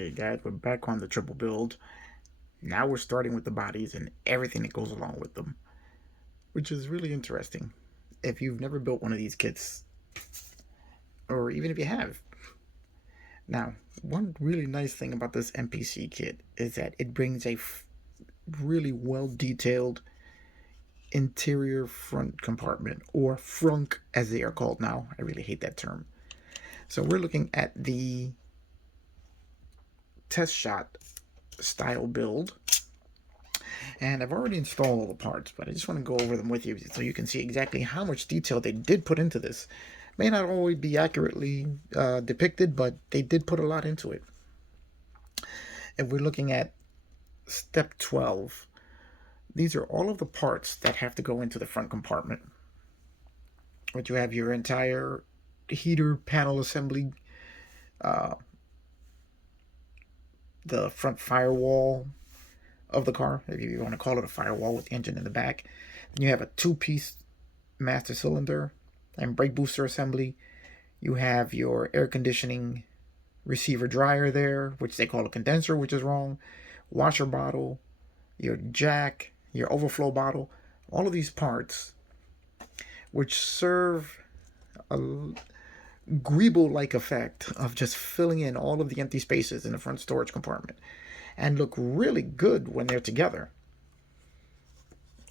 Okay, guys, we're back on the triple build. Now we're starting with the bodies and everything that goes along with them, which is really interesting. If you've never built one of these kits, or even if you have. Now, one really nice thing about this NPC kit is that it brings a really well detailed interior front compartment, or frunk as they are called now. I really hate that term. So we're looking at the test shot style build. And I've already installed all the parts, but I just want to go over them with you so you can see exactly how much detail they did put into this. May not always be accurately depicted, but they did put a lot into it. If we're looking at step 12, these are all of the parts that have to go into the front compartment. But you have your entire heater panel assembly, uh, the front firewall of the car, if you want to call it a firewall with the engine in the back. Then you have a two-piece master cylinder and brake booster assembly. You have your air conditioning receiver dryer there, which they call a condenser, which is wrong. Washer bottle, your jack, your overflow bottle, all of these parts which serve a Greeble-like effect of just filling in all of the empty spaces in the front storage compartment and look really good when they're together.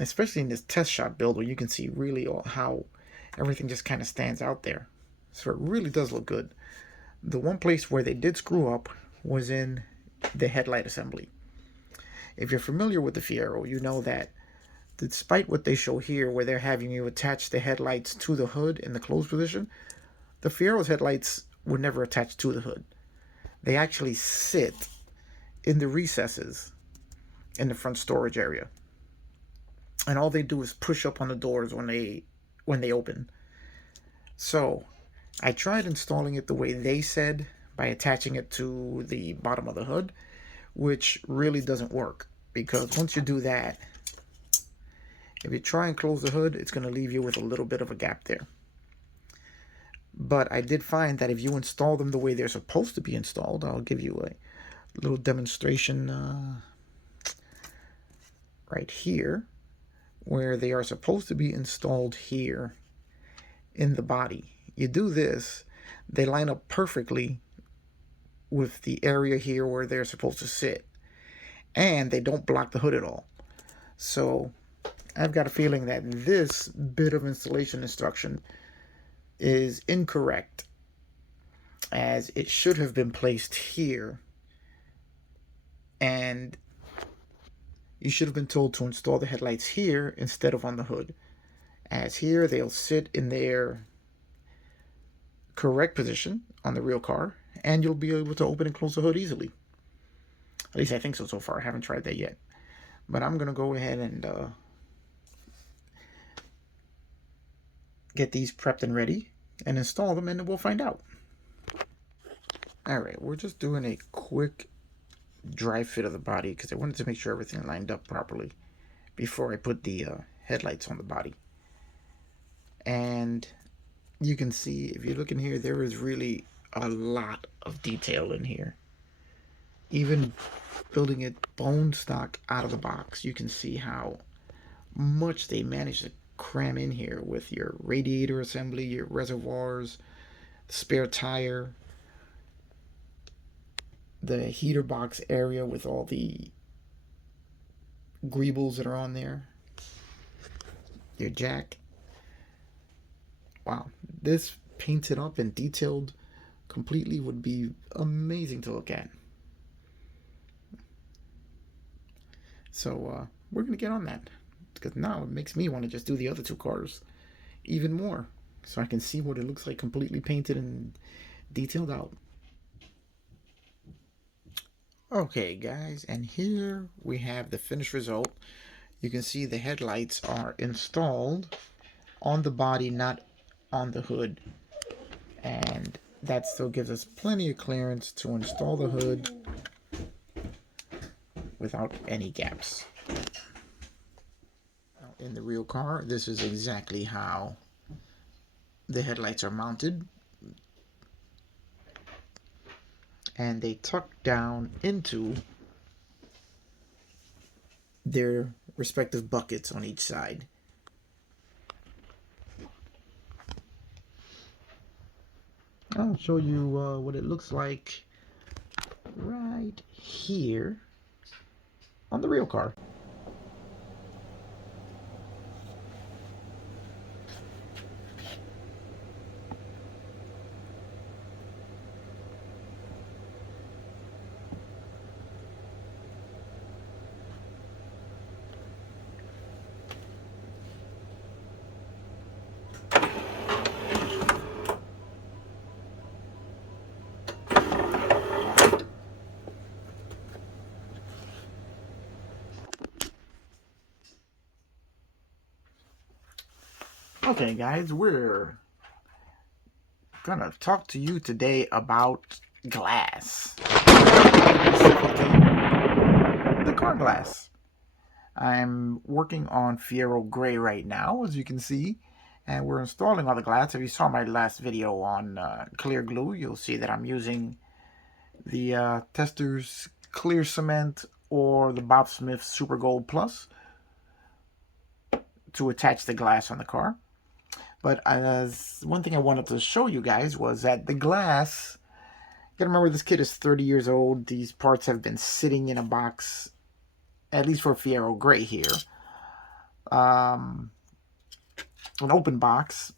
Especially in this test shot build where you can see really how everything just kind of stands out there. So it really does look good. The one place where they did screw up was in the headlight assembly. If you're familiar with the Fiero, you know that despite what they show here where they're having you attach the headlights to the hood in the closed position, the Fiero's headlights were never attached to the hood. They actually sit in the recesses in the front storage area. And all they do is push up on the doors when they open. So I tried installing it the way they said by attaching it to the bottom of the hood, which really doesn't work because once you do that, if you try and close the hood, it's going to leave you with a little bit of a gap there. But I did find that if you install them the way they're supposed to be installed, I'll give you a little demonstration right here, where they are supposed to be installed here in the body. You do this, they line up perfectly with the area here where they're supposed to sit, and they don't block the hood at all. So I've got a feeling that this bit of installation instruction is incorrect, as it should have been placed here, and you should have been told to install the headlights here instead of on the hood, as here they'll sit in their correct position on the real car, and you'll be able to open and close the hood easily. At least I think so far. I haven't tried that yet. But I'm going to go ahead and get these prepped and ready and install them, and then we'll find out. Alright, we're just doing a quick dry fit of the body because I wanted to make sure everything lined up properly before I put the headlights on the body. And you can see, if you look in here, there is really a lot of detail in here. Even building it bone stock out of the box, you can see how much they managed to cram in here with your radiator assembly, your reservoirs, spare tire, the heater box area with all the greebles that are on there, your jack. Wow, this painted up and detailed completely would be amazing to look at. So we're gonna get on that because now it makes me want to just do the other two cars even more, so I can see what it looks like completely painted and detailed out. Okay guys, and here we have the finished result. You can see the headlights are installed on the body, not on the hood, and that still gives us plenty of clearance to install the hood without any gaps. In the real car, this is exactly how the headlights are mounted. and they tuck down into their respective buckets on each side. I'll show you what it looks like right here on the real car. Okay, guys, we're gonna talk to you today about glass, specifically the car glass. I'm working on Fiero Gray right now, as you can see, and we're installing all the glass. If you saw my last video on clear glue, you'll see that I'm using the Testors Clear Cement or the Bob Smith Super Gold Plus to attach the glass on the car. But one thing I wanted to show you guys was that the glass, you gotta remember this kit is 30 years old. These parts have been sitting in a box, at least for Fiero Gray here. An open box.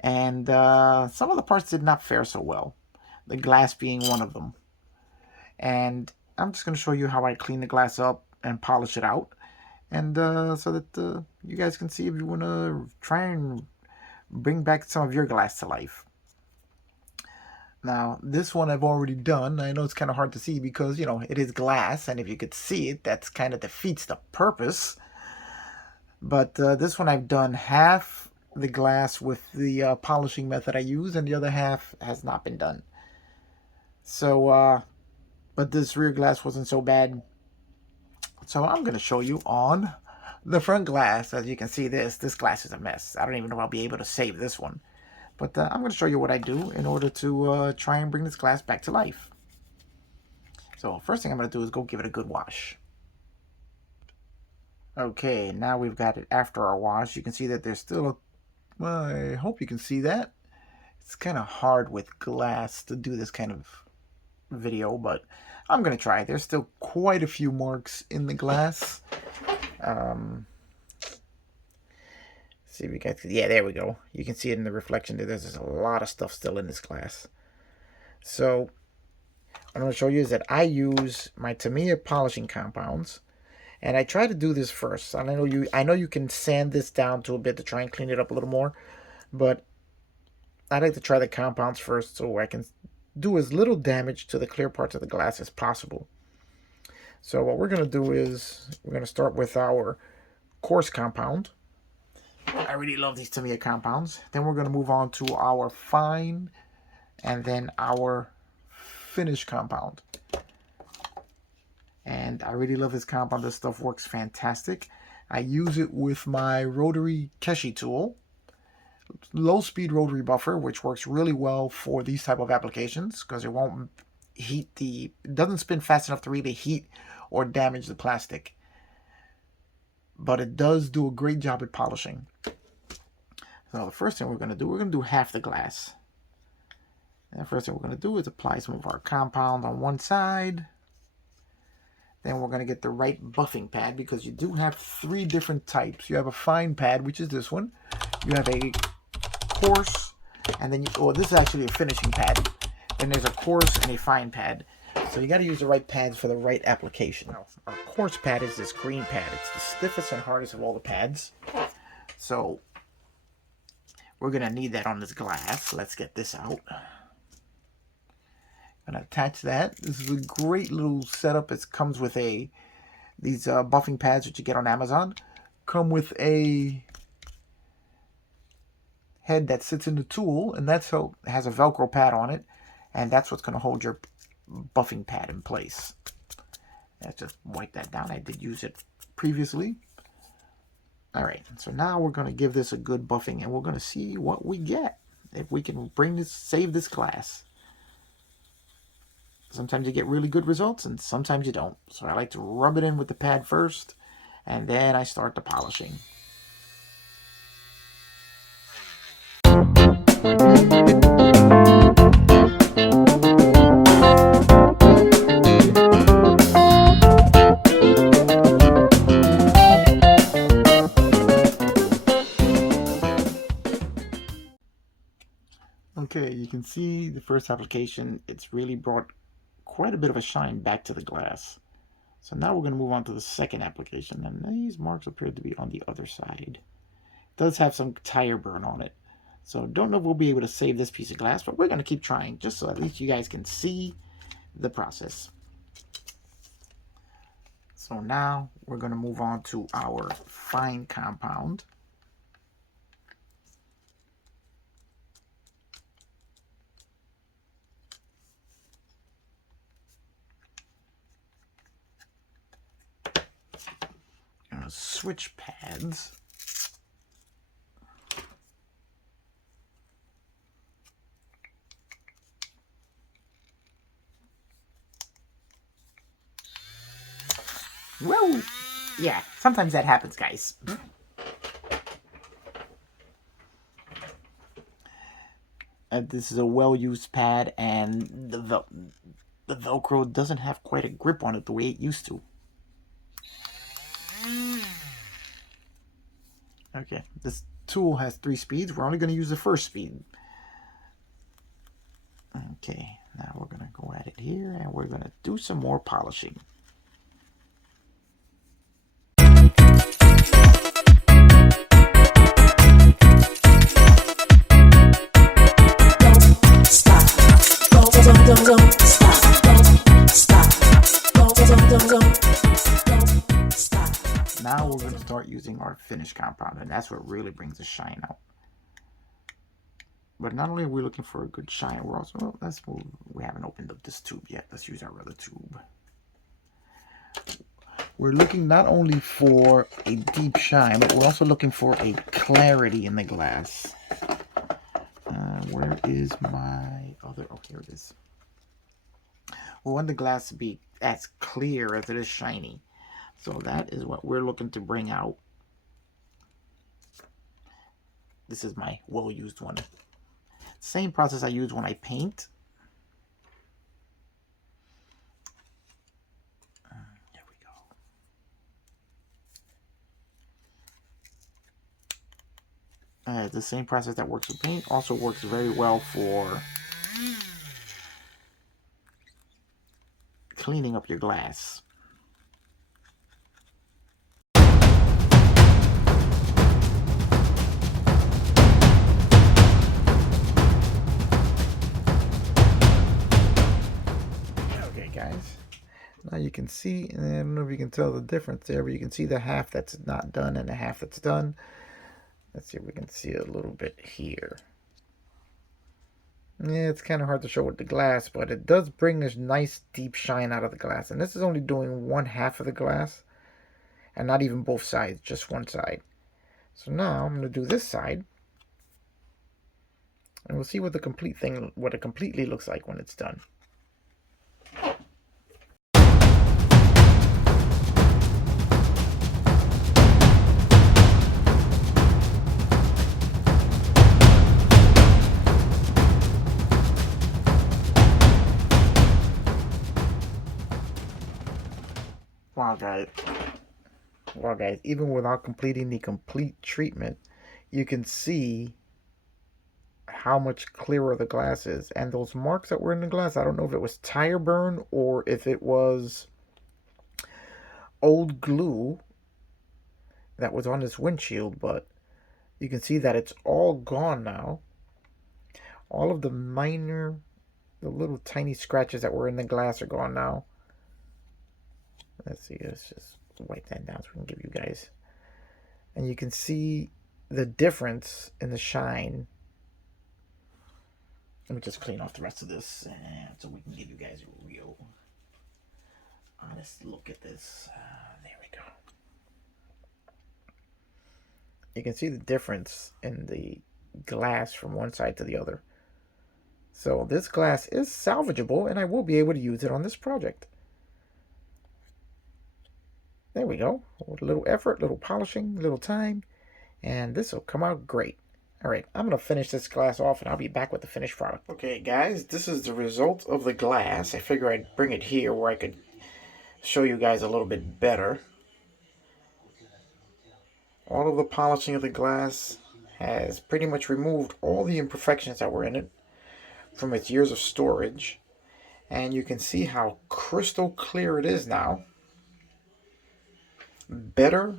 And some of the parts did not fare so well. The glass being one of them. And I'm just going to show you how I clean the glass up and polish it out. And so that you guys can see if you want to try and bring back some of your glass to life. Now, this one I've already done. I know it's kind of hard to see because, you know, it is glass. And if you could see it, that's kind of defeats the purpose. But this one I've done half the glass with the polishing method I use, and the other half has not been done. So, but this rear glass wasn't so bad. So I'm going to show you on the front glass. As you can see, this glass is a mess. I don't even know if I'll be able to save this one. But I'm going to show you what I do in order to try and bring this glass back to life. So first thing I'm going to do is go give it a good wash. Okay, now we've got it after our wash. You can see that there's still a... Well, I hope you can see that. It's kind of hard with glass to do this kind of video, but I'm going to try. There's still quite a few marks in the glass. See if we got... Yeah, there we go. You can see it in the reflection there. There's a lot of stuff still in this glass. So, what I'm going to show you is that I use my Tamiya polishing compounds. And I try to do this first. I know you can sand this down to a bit to try and clean it up a little more, but I like to try the compounds first so I can do as little damage to the clear parts of the glass as possible. So what we're going to do is we're going to start with our coarse compound. I really love these Tamiya compounds. Then we're going to move on to our fine and then our finish compound. And I really love this compound. This stuff works fantastic. I use it with my rotary Keshi tool. Low speed rotary buffer, which works really well for these type of applications because it won't heat it doesn't spin fast enough to really heat or damage the plastic. But it does do a great job at polishing. So the first thing we're going to do half the glass. And the first thing we're going to do is apply some of our compound on one side. Then we're going to get the right buffing pad because you do have 3 different types. You have a fine pad, which is this one. You have a coarse, and then this is actually a finishing pad. Then there's a coarse and a fine pad. So you got to use the right pads for the right application. Now, our coarse pad is this green pad. It's the stiffest and hardest of all the pads. So we're going to need that on this glass. Let's get this out. And attach that. This is a great little setup. It comes with these buffing pads that you get on Amazon. Come with a head that sits in the tool, and it has a Velcro pad on it, and that's what's going to hold your buffing pad in place. Let's just wipe that down. I did use it previously. All right, so now we're going to give this a good buffing, and we're going to see what we get if we can save this glass. Sometimes you get really good results and sometimes you don't. So I like to rub it in with the pad first and then I start the polishing. Okay, you can see the first application, it's really brought quite a bit of a shine back to the glass. So now we're going to move on to the second application, and these marks appear to be on the other side. It does have some tire burn on it. So don't know if we'll be able to save this piece of glass, but we're going to keep trying, just so at least you guys can see the process. So now we're going to move on to our fine compound. Switch pads. Whoa! Yeah, sometimes that happens, guys. This is a well-used pad, and the Velcro doesn't have quite a grip on it the way it used to. Okay, this tool has 3 speeds. We're only going to use the first speed. Okay, now we're going to go at it here, and we're going to do some more polishing. Now we're going to start using our finish compound, and that's what really brings the shine out. But not only are we looking for a good shine, we're also, we haven't opened up this tube yet. Let's use our other tube. We're looking not only for a deep shine, but we're also looking for a clarity in the glass. Where is my other, oh, here it is. We want the glass to be as clear as it is shiny. So that is what we're looking to bring out. This is my well-used one. Same process I use when I paint. There we go. The same process that works with paint also works very well for cleaning up your glass. Okay, guys. Now you can see, and I don't know if you can tell the difference there, but you can see the half that's not done and the half that's done. Let's see if we can see a little bit here. Yeah, it's kind of hard to show with the glass, but it does bring this nice deep shine out of the glass. And this is only doing one half of the glass, and not even both sides, just one side. So now I'm going to do this side, and we'll see what the complete thing, what it completely looks like when it's done. Wow, guys, even without completing the complete treatment, you can see how much clearer the glass is. And those marks that were in the glass, I don't know if it was tire burn or if it was old glue that was on this windshield, but you can see that it's all gone now. All of the little tiny scratches that were in the glass are gone now. Let's see, let's just wipe that down so we can give you guys. And you can see the difference in the shine. Let me just clean off the rest of this so we can give you guys a real honest look at this. There we go. You can see the difference in the glass from one side to the other. So this glass is salvageable, and I will be able to use it on this project. There we go. With a little effort, little polishing, little time, and this will come out great. All right, I'm going to finish this glass off, and I'll be back with the finished product. Okay, guys, this is the result of the glass. I figure I'd bring it here where I could show you guys a little bit better. All of the polishing of the glass has pretty much removed all the imperfections that were in it from its years of storage. And you can see how crystal clear it is now. Better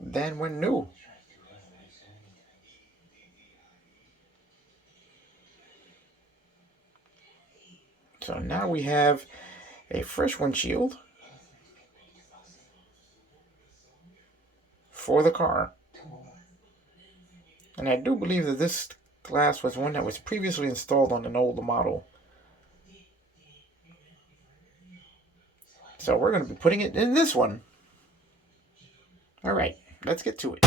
than when new. So now we have a fresh windshield for the car. And I do believe that this glass was one that was previously installed on an older model. So we're going to be putting it in this one. All right, let's get to it.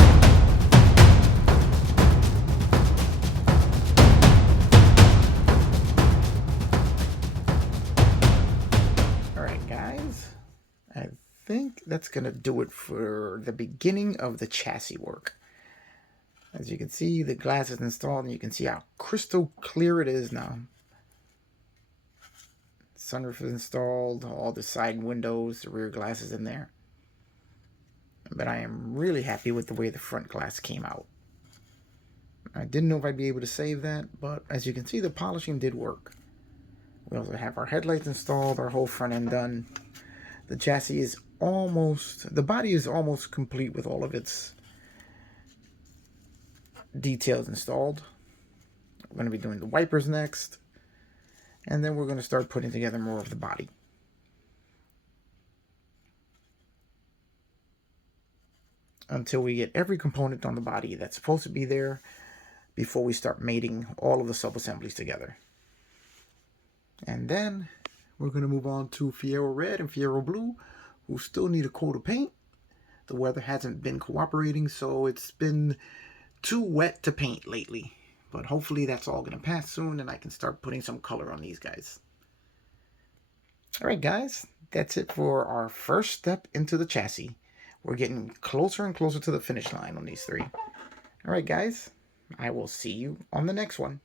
All right, guys. I think that's going to do it for the beginning of the chassis work. As you can see, the glass is installed, and you can see how crystal clear it is now. Sunroof is installed, all the side windows, the rear glass is in there. But I am really happy with the way the front glass came out. I didn't know if I'd be able to save that, but as you can see, the polishing did work. We also have our headlights installed, our whole front end done. The chassis is the body is almost complete with all of its details installed. We're going to be doing the wipers next, and then we're going to start putting together more of the body. Until we get every component on the body that's supposed to be there before we start mating all of the sub-assemblies together. And then we're going to move on to Fiero Red and Fiero Blue, who still need a coat of paint. The weather hasn't been cooperating, so it's been too wet to paint lately. But hopefully that's all going to pass soon, and I can start putting some color on these guys. Alright guys, that's it for our first step into the chassis. We're getting closer and closer to the finish line on these three. Alright guys, I will see you on the next one.